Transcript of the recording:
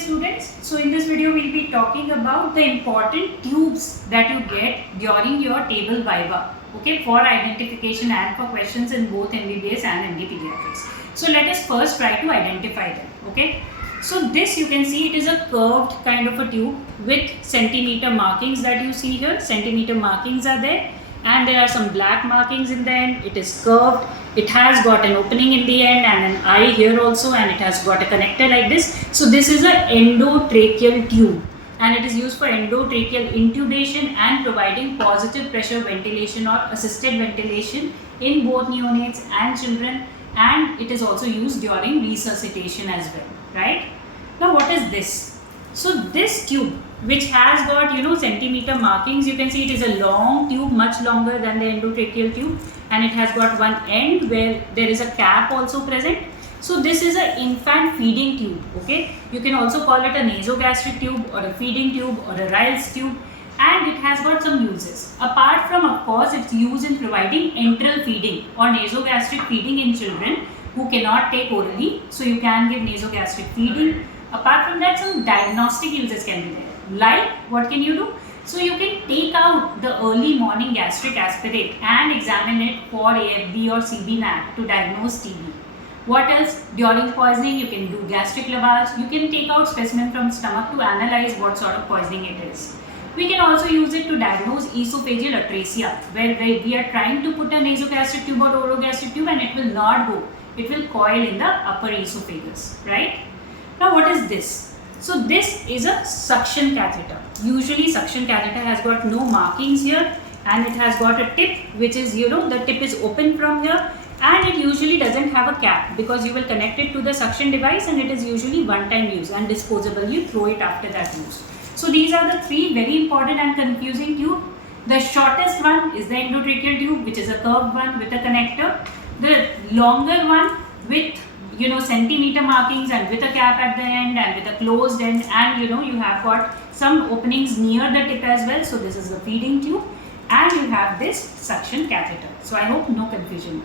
students. So in this video we'll be talking about the important tubes that you get during your Table Viva, okay, for identification and for questions in both MBBS and MD Pediatrics. So let us first try to identify them, okay. So this you can see it is a curved kind of a tube with centimeter markings that you see here. Centimeter markings are there and there are some black markings in the end. It is curved. It has got an opening in the end and an eye here also, and it has got a connector like this. So this is an endotracheal tube and it is used for endotracheal intubation and providing positive pressure ventilation or assisted ventilation in both neonates and children, and it is also used during resuscitation as well, right? Now what is this? So this tube, which has got centimeter markings, you can see it is a long tube, much longer than the endotracheal tube, and it has got one end where there is a cap also present. So this is an infant feeding tube, okay. You can also call it a nasogastric tube or a feeding tube or a Ryle's tube, and it has got some uses. Apart from, of course, its use in providing enteral feeding or nasogastric feeding in children who cannot take orally, so you can give nasogastric feeding. Apart from that, some diagnostic uses can be there. Like, what can you do? So you can take out the early morning gastric aspirate and examine it for AFB or CB-NAT to diagnose TB. What else? During poisoning, you can do gastric lavage. You can take out specimen from stomach to analyze what sort of poisoning it is. We can also use it to diagnose esophageal atresia, where we are trying to put a nasogastric tube or orogastric tube and it will not go. It will coil in the upper esophagus, right? Now what is this? So this is a suction catheter. Usually suction catheter has got no markings here and it has got a tip which is, the tip is open from here, and it usually doesn't have a cap because you will connect it to the suction device and it is usually one-time use and disposable. You throw it after that use. So these are the three very important and confusing tubes. The shortest one is the endotracheal tube, which is a curved one with a connector. The longer one with centimeter markings and with a cap at the end and with a closed end, and you have got some openings near the tip as well. So this is the feeding tube, and you have this suction catheter. So I hope no confusion.